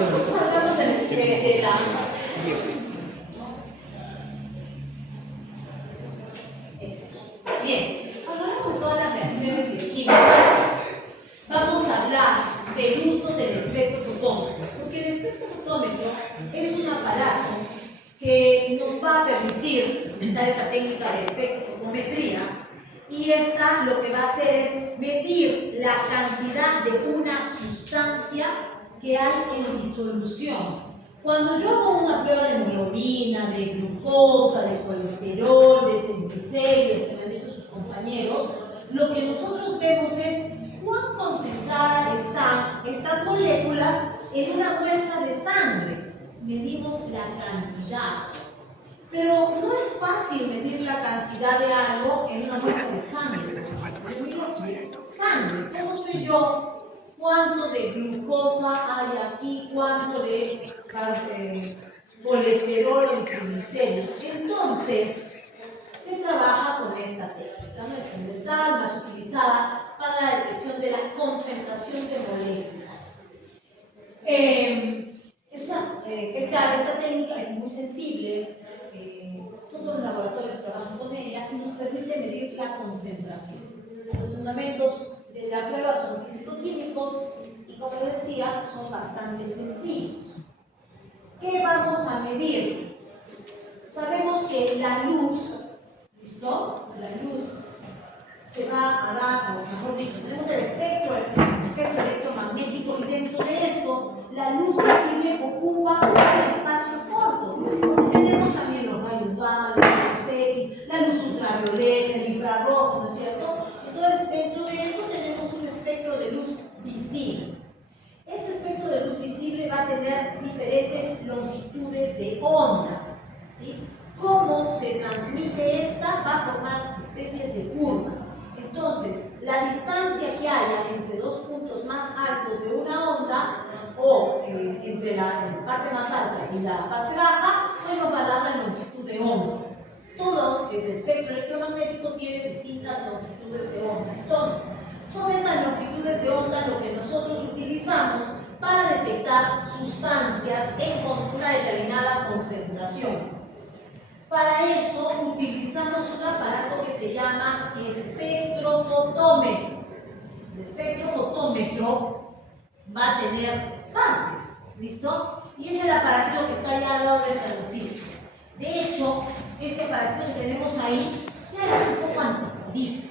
nosotros hablamos de la... Bien, cuando hablamos de todas las reacciones bioquímicas, vamos a hablar del uso del espectrofotómetro, porque el espectrofotómetro es un aparato que nos va a permitir utilizar esta técnica de espectrofotometría, y esta lo que va a hacer es medir la cantidad de una sustancia que hay en disolución. Cuando yo hago una prueba de hemoglobina, de glucosa, de colesterol, de triglicéridos, que me han dicho sus compañeros, lo que nosotros vemos es cuán concentradas están estas moléculas en una muestra de sangre. Medimos la cantidad. Pero no es fácil medir la cantidad de algo en una muestra de sangre. Yo digo, es sangre. ¿Cómo sé yo cuánto de glucosa hay aquí, cuánto de colesterol o de triglicéridos? Entonces, se trabaja con esta técnica, ¿no? Experimental, más utilizada para la detección de la concentración de moléculas. Esta técnica es muy sensible. Todos los laboratorios trabajan con ella y nos permite medir la concentración. Los fundamentos de la prueba son físico-químicos y, como les decía, son bastante sencillos. ¿Qué vamos a medir? Sabemos que la luz, ¿listo? La luz se va a dar, o mejor dicho, tenemos el espectro electromagnético, y dentro de esto, la luz visible ocupa un espacio corto, porque tenemos también los rayos gamma, los rayos X, la luz ultravioleta, el infrarrojo, ¿no es cierto? Entonces, dentro de eso tenemos un espectro de luz visible. Este espectro de luz visible va a tener diferentes longitudes de onda, ¿sí? Cómo se transmite esta va a formar especies de curvas. Entonces, la distancia que haya entre dos puntos más altos de una onda, o entre la parte más alta y la parte baja, pues nos va a dar la longitud de onda. Todo el espectro electromagnético tiene distintas longitudes de onda. Entonces, son estas longitudes de onda lo que nosotros utilizamos para detectar sustancias con una determinada concentración. Para eso utilizamos un aparato que se llama espectrofotómetro. El espectrofotómetro va a tener partes, ¿listo? Y es el aparatito que está allá al lado del transistor. De hecho, este aparatito que tenemos ahí ya es un poco anticuadito,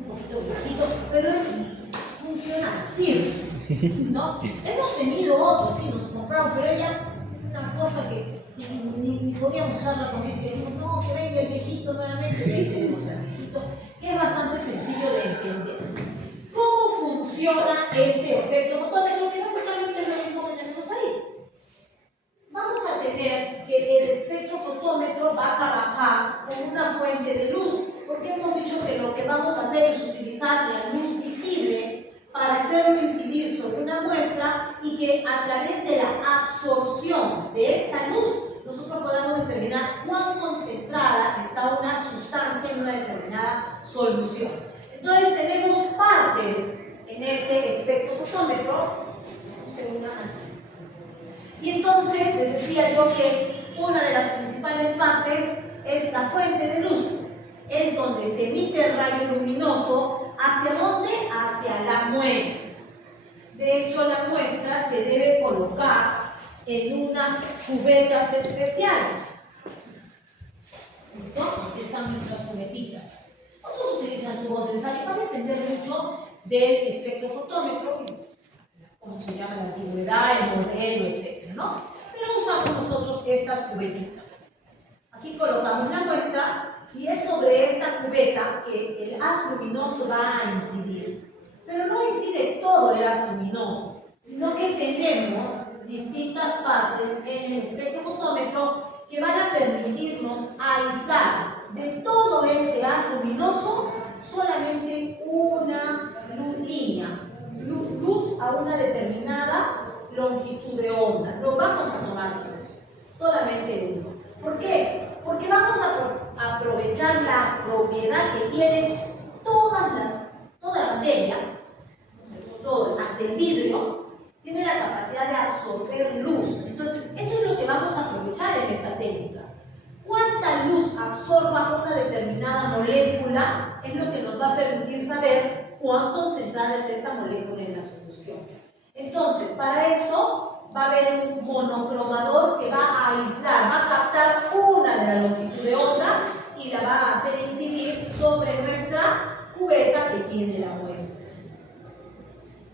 un poquito viejito, pero es funcional, sirve, ¿no? Hemos tenido otros, sí, nos compraron, pero ya una cosa que ni podíamos usarla con este. Digo, no, que venga el viejito nuevamente, y ahí tenemos el viejito, que es bastante sencillo de entender. ¿Cómo funciona este espectrofotómetro? Que básicamente es lo mismo que tenemos ahí. Vamos a tener que el espectrofotómetro va a trabajar con una fuente de luz, porque hemos dicho que lo que vamos a hacer es utilizar la luz visible para hacerlo incidir sobre una muestra, y que a través de la absorción de esta luz nosotros podamos determinar cuán concentrada está una sustancia en una determinada solución. Entonces tenemos partes en este espectrofotómetro. Y entonces les decía yo que una de las principales partes es la fuente de luz. Es donde se emite el rayo luminoso. ¿Hacia dónde? Hacia la muestra. De hecho, la muestra se debe colocar en unas cubetas especiales. ¿Listo? Aquí están nuestras cubetitas. Otros utilizan tubos de ensayo. Va a depender mucho del espectrofotómetro, como se llama la antigüedad, el modelo, etc., ¿no? Pero usamos nosotros estas cubetitas. Aquí colocamos la muestra y es sobre esta cubeta que el haz luminoso va a incidir. Pero no incide todo el haz luminoso, sino que tenemos distintas partes en el espectrofotómetro que van a permitirnos aislar de todo este haz luminoso solamente una línea, luz a una determinada longitud de onda. No vamos a tomar todos, solamente uno. ¿Por qué? Porque vamos a aprovechar la propiedad que tiene toda la materia, todo, hasta el vidrio, tiene la capacidad de absorber luz. Entonces, eso es lo que vamos a aprovechar en esta técnica. Cuánta luz absorba una determinada molécula es lo que nos va a permitir saber cuán concentrada está esta molécula en la solución. Entonces, para eso va a haber un monocromador que va a aislar, va a captar una de la longitud de onda y la va a hacer incidir sobre nuestra cubeta que tiene la muestra.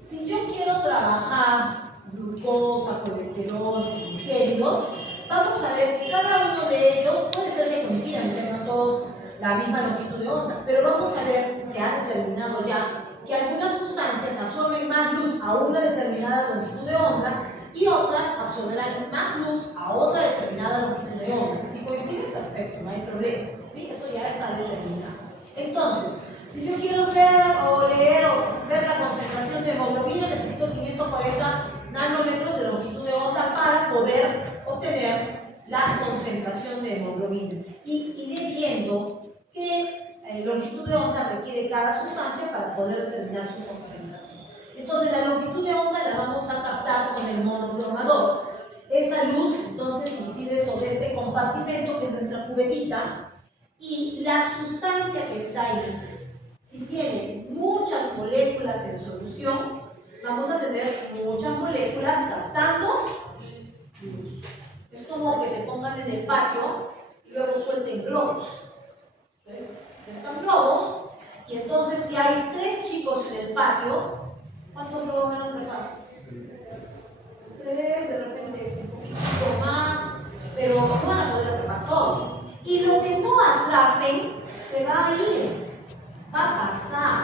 Si yo quiero trabajar glucosa, colesterol, triglicéridos, vamos a ver que cada uno de ellos puede ser que coincidan, tengan todos la misma longitud de onda, pero vamos a ver, se ha determinado ya que algunas sustancias absorben más luz a una determinada longitud de onda y otras absorberán más luz a otra determinada longitud de onda. Si coinciden, perfecto, no hay problema, ¿sí? Eso ya está determinado. Entonces, si yo quiero leer o ver la concentración de hemoglobina, necesito 540 nanómetros de longitud de onda para poder obtener la concentración de hemoglobina. Y iré viendo qué longitud de onda requiere cada sustancia para poder determinar su concentración. Entonces, la longitud de onda la vamos a captar con el monocromador. Esa luz, entonces, incide sobre este compartimento que es nuestra cubetita y la sustancia que está ahí. Si tiene muchas moléculas en solución, vamos a tener muchas moléculas captando luz. Es como que te pongan en el patio y luego suelten globos. Sueltan globos y entonces si hay 3 chicos en el patio, ¿cuántos globos van a trepar? 3, de repente un poquito más, pero no van a poder atrapar todo. Y lo que no atrapen se va a ir. Va a pasar.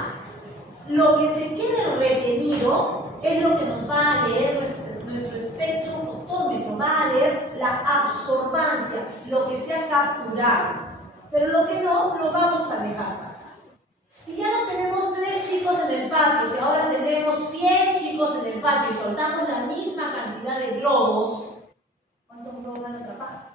Lo que se quede retenido es lo que nos va a leer nuestro espectrofotómetro, va a leer la absorbancia, lo que se ha capturado. Pero lo que no, lo vamos a dejar pasar. Si ya no tenemos 3 chicos en el patio, si ahora tenemos 100 chicos en el patio y soltamos la misma cantidad de globos, ¿cuántos globos van a atrapar?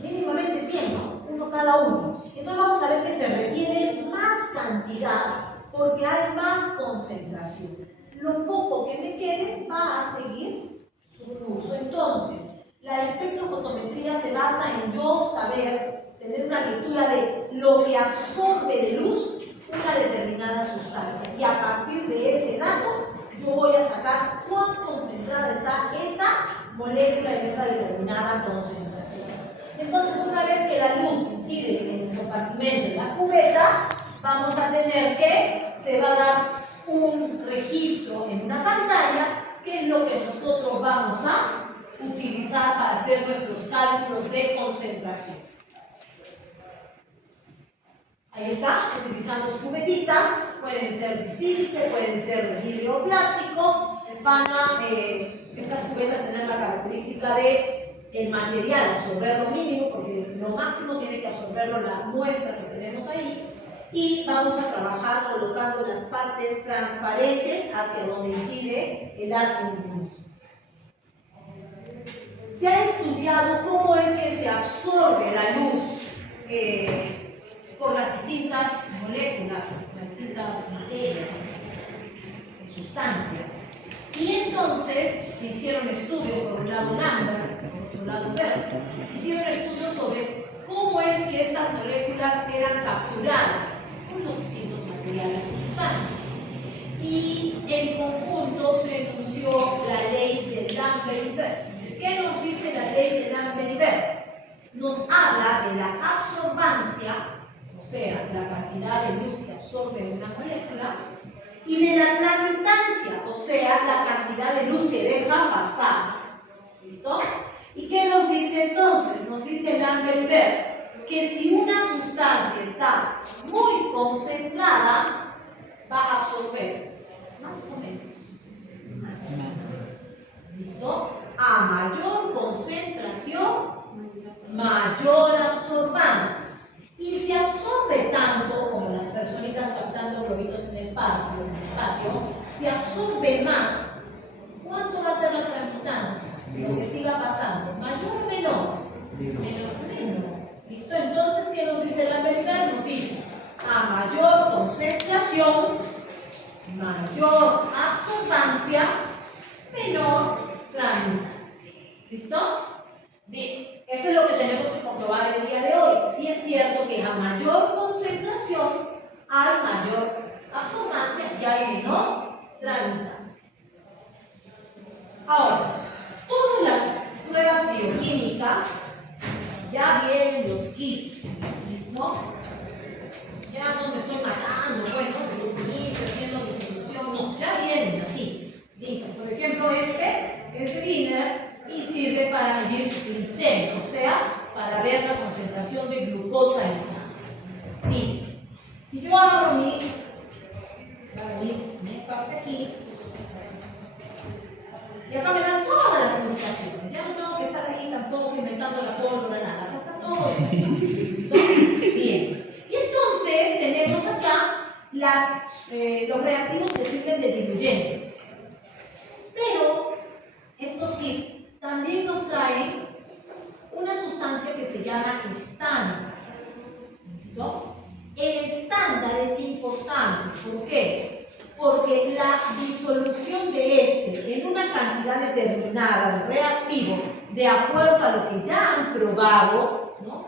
Mínimamente 100, ¿no? Uno cada uno. Entonces vamos a ver que se retiene más cantidad porque hay más concentración. Lo poco que me quede va a seguir su curso. Entonces, la espectrofotometría se basa en yo saber, tener una lectura de lo que absorbe de luz una determinada sustancia. Y a partir de ese dato, yo voy a sacar cuán concentrada está esa molécula en esa determinada concentración. Entonces, una vez que la luz incide en el compartimento de la cubeta, vamos a tener que se va a dar un registro en una pantalla, que es lo que nosotros vamos a utilizar para hacer nuestros cálculos de concentración. Ahí está, utilizamos cubetitas, pueden ser de sílice, pueden ser de vidrio o plástico. Estas cubetas tienen la característica de el material, absorber lo mínimo, porque lo máximo tiene que absorberlo la muestra que tenemos ahí. Y vamos a trabajar colocando las partes transparentes hacia donde incide el haz luminoso. Se ha estudiado cómo es que se absorbe la luz por las distintas moléculas, las distintas materias, sustancias. Y entonces hicieron estudios, por un lado lambda, por otro lado verde, hicieron estudios sobre cómo es que estas moléculas eran capturadas por los distintos materiales o sustancias. Y en conjunto se enunció la ley de Lambert-Eibert. ¿Qué nos dice la ley de Lambert-Eibert? Nos habla de la absorbancia, o sea, la cantidad de luz que absorbe una molécula, y de la transmitancia, o sea, la cantidad de luz que deja pasar. ¿Listo? ¿Y qué nos dice entonces? Nos dice Lambert-Eibert que si una sustancia está muy concentrada, va a absorber más o menos. ¿Listo? A mayor concentración, mayor absorbancia. Y si absorbe tanto, como las personitas captando globitos en el patio, si absorbe más, ¿cuánto va a ser la transmitancia? Lo que siga pasando, ¿mayor o menor? Menor. ¿Listo? Entonces, ¿qué nos dice Lambert-Eibert? Nos dice, a mayor concentración, mayor absorbancia, menor transmitancia. ¿Listo? Bien, eso es lo que tenemos que comprobar el día de hoy. Sí es cierto que a mayor concentración hay mayor absorbancia y hay menor transmitancia. Ahora, todas las pruebas bioquímicas ya vienen los kits, ¿listo? Ya no me estoy matando, bueno, lo utilizo haciendo mi solución, no, ya vienen así. Listo, por ejemplo, este es de Wiener y sirve para medir glicemia, o sea, para ver la concentración de glucosa en sangre. Listo. Si yo abro mi carta aquí, y acá me dan todas las indicaciones, ya no tengo que estar ahí tampoco inventando la pólvora, nada, acá está todo. ¿Listo? Bien. Y entonces tenemos acá los reactivos que sirven de diluyentes. Pero estos kits también nos traen una sustancia que se llama estándar. ¿Listo? El estándar es importante. ¿Por qué? Porque la disolución de este en una cantidad determinada de reactivo, de acuerdo a lo que ya han probado, ¿no?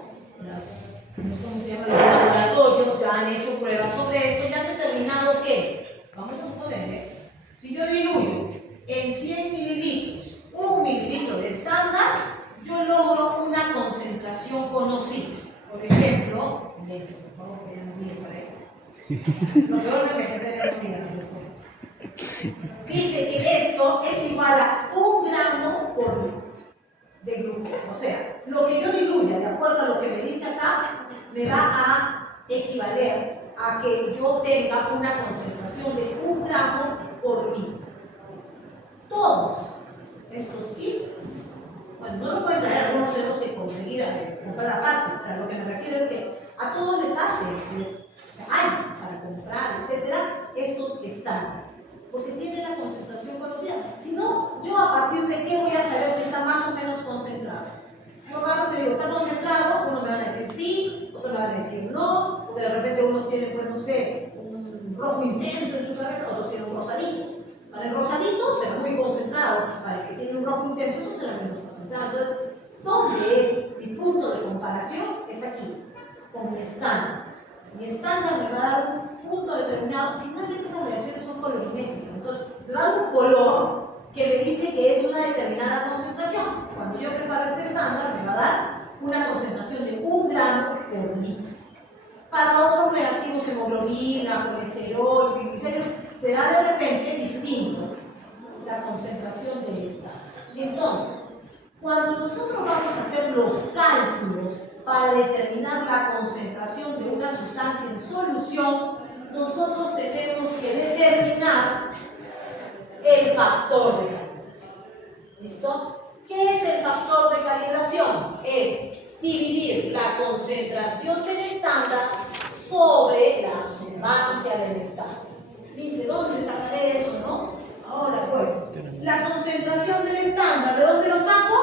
¿Cómo se llama? Los laboratorios ya han hecho pruebas sobre esto, ya han determinado que, vamos a suponer, si yo diluyo en 100 mililitros 1 mililitro de estándar, yo logro una concentración conocida. Por ejemplo, por favor, que ya no mire por ahí. Lo peor de envejecer es no mirar. Dice que esto es igual a 1 gramo por litro de glucosa. O sea, lo que yo diluya, de acuerdo a lo que me dice acá, me va a equivaler a que yo tenga una concentración de 1 gramo por litro. Todos estos kits, bueno, no lo pueden traer, algunos tenemos que conseguir comprar aparte, pero lo que me refiero es que a todos les hace, hay para comprar, etcétera, estos estándares, porque tienen la concentración conocida. Si no, yo a partir de qué voy a saber si está más o menos concentrado. Yo agarro y te digo, ¿está concentrado? Unos me van a decir sí, otros me van a decir no, porque de repente unos tienen, pues no sé, un rojo intenso en su cabeza, otros tienen un rosadito. Para el rosadito será muy concentrado, para el que tiene un rojo intenso, eso será menos concentrado. Entonces, ¿dónde es mi punto de comparación? Es aquí, con mi estándar. Mi estándar me va a dar un punto determinado. Finalmente las reacciones son colorimétricas, entonces me va a dar un color que me dice que es una determinada concentración. Cuando yo preparo este estándar me va a dar una concentración de 1 gramo por litro. Para otros reactivos, hemoglobina, colesterol, triglicéridos, será de repente distinto la concentración del estándar. Entonces, cuando nosotros vamos a hacer los cálculos para determinar la concentración de una sustancia en solución, nosotros tenemos que determinar el factor de calibración. ¿Listo? ¿Qué es el factor de calibración? Es dividir la concentración del estándar sobre la absorbancia del estándar. ¿Viste? ¿De dónde sacaré eso, no? Ahora pues, la concentración del estándar, ¿de dónde lo saco?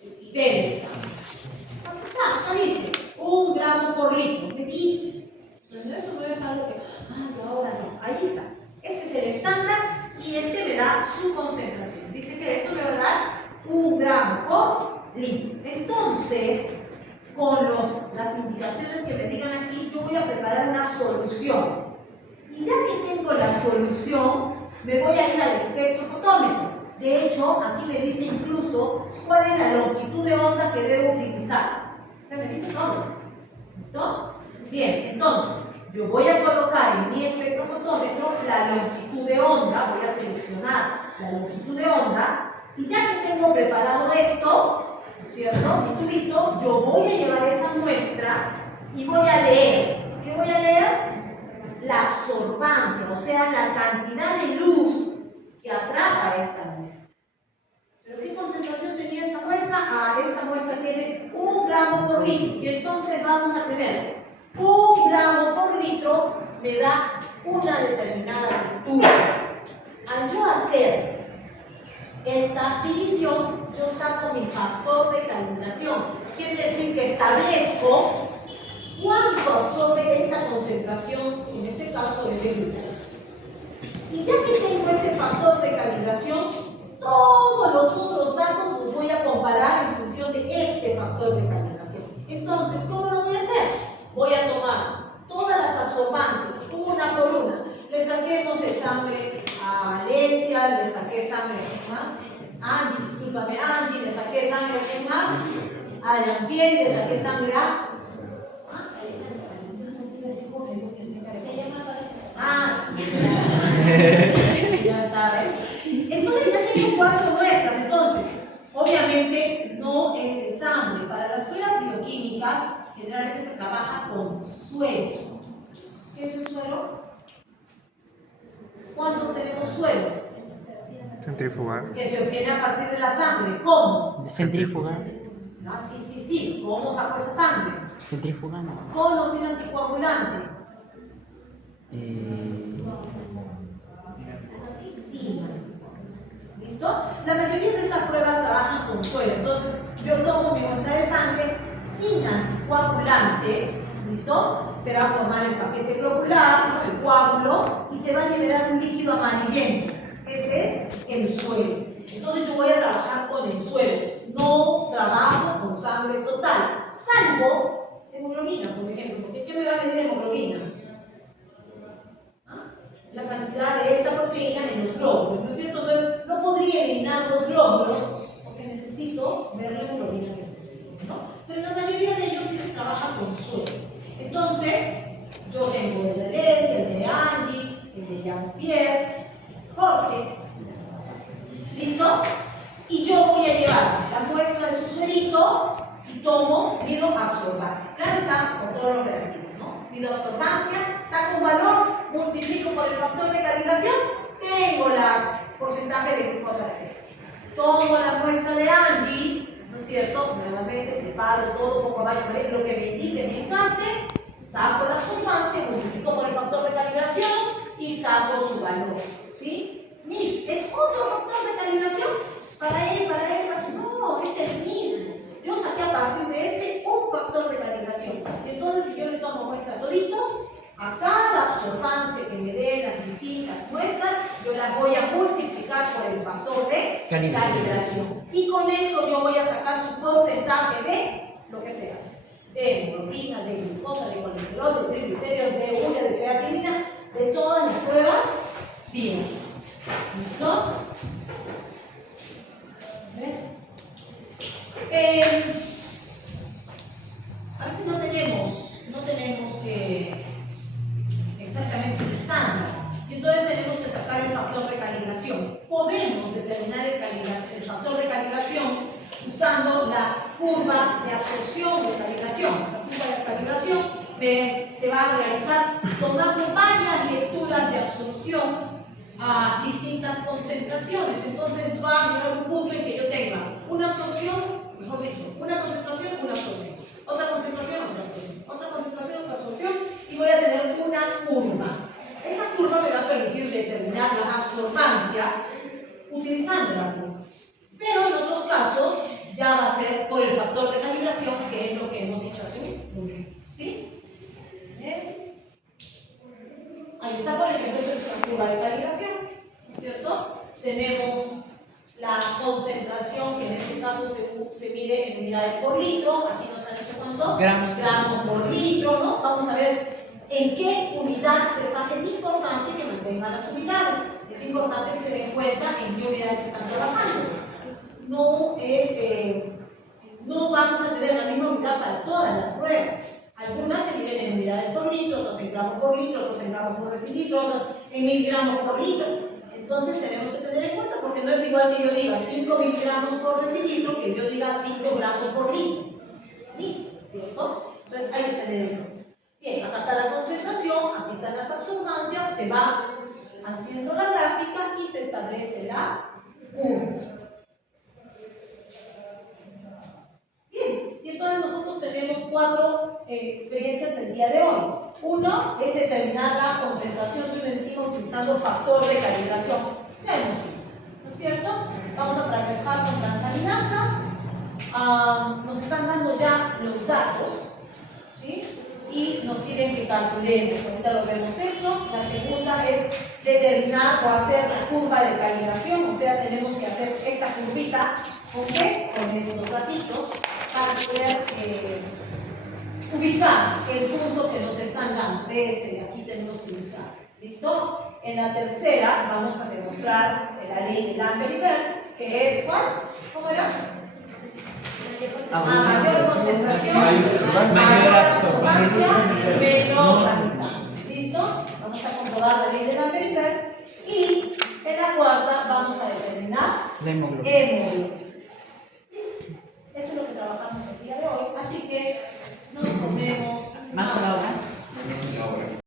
Del estándar. Acá dice, 1 gramo por litro. ¿Qué dice? Entonces, esto no es algo que, ahora no. Ahí está. Este es el estándar y este me da su concentración. Dice que esto me va a dar 1 gramo por litro. Entonces, con las indicaciones que me digan aquí, yo voy a preparar una solución. Y ya que tengo la solución, me voy a ir al espectrofotómetro. De hecho, aquí me dice incluso cuál es la longitud de onda que debo utilizar. ¿Se me dice todo? ¿Listo? Bien, entonces, yo voy a colocar en mi espectrofotómetro la longitud de onda, voy a seleccionar la longitud de onda, y ya que tengo preparado esto, ¿no es cierto? Mi tubito, yo voy a llevar esa muestra y voy a leer. ¿Qué voy a leer? La absorbancia, o sea, la cantidad de luz que atrapa esta muestra. ¿Pero qué concentración tenía esta muestra? Esta muestra tiene 1 gramo por litro. Y entonces vamos a tener 1 gramo por litro me da una determinada altura. Al yo hacer esta división, yo saco mi factor de calibración. Quiere decir que establezco cuánto absorbe esta concentración, en este caso es de glucosa. Y ya que tengo ese factor de calibración, todos los otros datos los voy a comparar en función de este factor de calibración. Entonces, ¿cómo lo voy a hacer? Voy a tomar todas las absorbancias, una por una. Le saqué, no sé, sangre a Alesia, le saqué sangre a más. Angie, discúlpame, Angie, le saqué sangre a quién más. A Jean-Pierre, le saqué sangre a... ya estaba ahí. Entonces ya tengo 4 muestras. Entonces, obviamente no es de sangre. Para las pruebas bioquímicas, generalmente se trabaja con suero. ¿Qué es el suero? ¿Cuándo tenemos suero? Centrifugar. Que se obtiene a partir de la sangre. ¿Cómo? Centrifugar. Ah, sí. ¿Cómo saco esa sangre? Centrifugando. ¿Con o sin anticoagulante? Sí. ¿Listo? La mayoría de estas pruebas trabajan con suero. Entonces, yo tomo mi muestra de sangre sin anticoagulante. ¿Listo? Se va a formar el paquete globular, el coágulo, y se va a generar un líquido amarillento. Ese es el suero. Entonces yo voy a trabajar con el suero. No trabajo con sangre total, salvo hemoglobina, por ejemplo. Porque ¿qué me va a medir hemoglobina? ¿Ah? La cantidad de esta proteína en los glóbulos, ¿no es cierto? Entonces no podría eliminar los glóbulos porque necesito ver la hemoglobina que estos tienen, ¿no? Pero en la mayoría de ellos sí se trabaja con suero. Entonces, yo tengo el de Alesia, el de Angie, el de Jean-Pierre, Jorge. ¿Listo? Y yo voy a llevar la muestra de su suerito y mido absorbancia. Claro está, con todos los reactivos, ¿no? Mido absorbancia, saco un valor, multiplico por el factor de calibración, tengo la porcentaje de glucosa de Alesia. Tomo la muestra de Angie, ¿no es cierto? Nuevamente preparo todo poco a baño, lo que me indique, me encante, saco la absorbancia, multiplico por el factor de calibración y saco su valor, ¿sí? ¿Es otro factor de calibración? Para él. No, es el mismo. Yo saqué a partir de este un factor de calibración. Entonces, si yo le tomo muestras toditos, a cada absorbancia que me den las distintas muestras, yo las voy a multiplicar por el factor de calibración. Y con eso yo voy a sacar su porcentaje de lo que sea. De hemoglobina, de glucosa, de colesterol, de triglicéridos, de urea, de creatinina, de todas las pruebas biológicas. ¿Listo? A veces no tenemos exactamente un estándar. Y entonces tenemos que sacar el factor de calibración. Podemos determinar el factor de calibración usando la curva de absorción de calibración. La curva de calibración se va a realizar tomando varias lecturas de absorción a distintas concentraciones. Entonces va a llegar un punto en que yo tenga una absorción, mejor dicho, una concentración, una absorción, otra concentración, otra absorción, otra concentración, otra absorción, y voy a tener una curva. Esa curva me va a permitir determinar la absorbancia utilizando la curva. Pero en otros casos ya va a ser por el factor de calibración, que es lo que hemos dicho hace un momento. ¿Sí? ¿Bien? Ahí está, por ejemplo, esta es la curva de calibración, ¿no es cierto? Tenemos la concentración, que en este caso se mide en unidades por litro. Aquí nos han hecho cuánto? Gramos por litro, ¿no? Vamos a ver en qué unidad se está. Es importante que mantengan las unidades. Es importante que se den cuenta en qué unidades se están trabajando. No vamos a tener la misma unidad para todas las pruebas. Algunas se miden en unidades por litro, otras en gramos por litro, otros en gramos por decilitro, otras en miligramos por litro. Entonces tenemos que tener en cuenta, porque no es igual que yo diga 5 miligramos por decilitro que yo diga 5 gramos por litro. ¿Listo? ¿Cierto? Entonces hay que tener en cuenta. Bien, acá está la concentración, aquí están las absorbancias, se va haciendo la gráfica y se establece la curva. Bien, y entonces nosotros tenemos 4 experiencias el día de hoy. Uno es determinar la concentración de una enzima utilizando factor de calibración. Ya hemos visto, ¿no es cierto? Vamos a trabajar con transaminasas. Nos están dando ya los datos, ¿sí? Y nos piden que calculemos. Ahorita lo vemos eso. La segunda es determinar o hacer la curva de calibración, o sea, tenemos que hacer esta curvita, ¿con qué? Con estos ratitos, para poder ubicar el punto que nos están dando. Este de aquí tenemos que ubicar. ¿Listo? En la tercera vamos a demostrar la ley de Lamberт, que es ¿cuál? ¿Cómo era? A mayor concentración, mayor absorbancia, menor radictancia. ¿Listo? Vamos a comprobar la ley de Lamberт y en la cuarta vamos a determinar hemoglobina.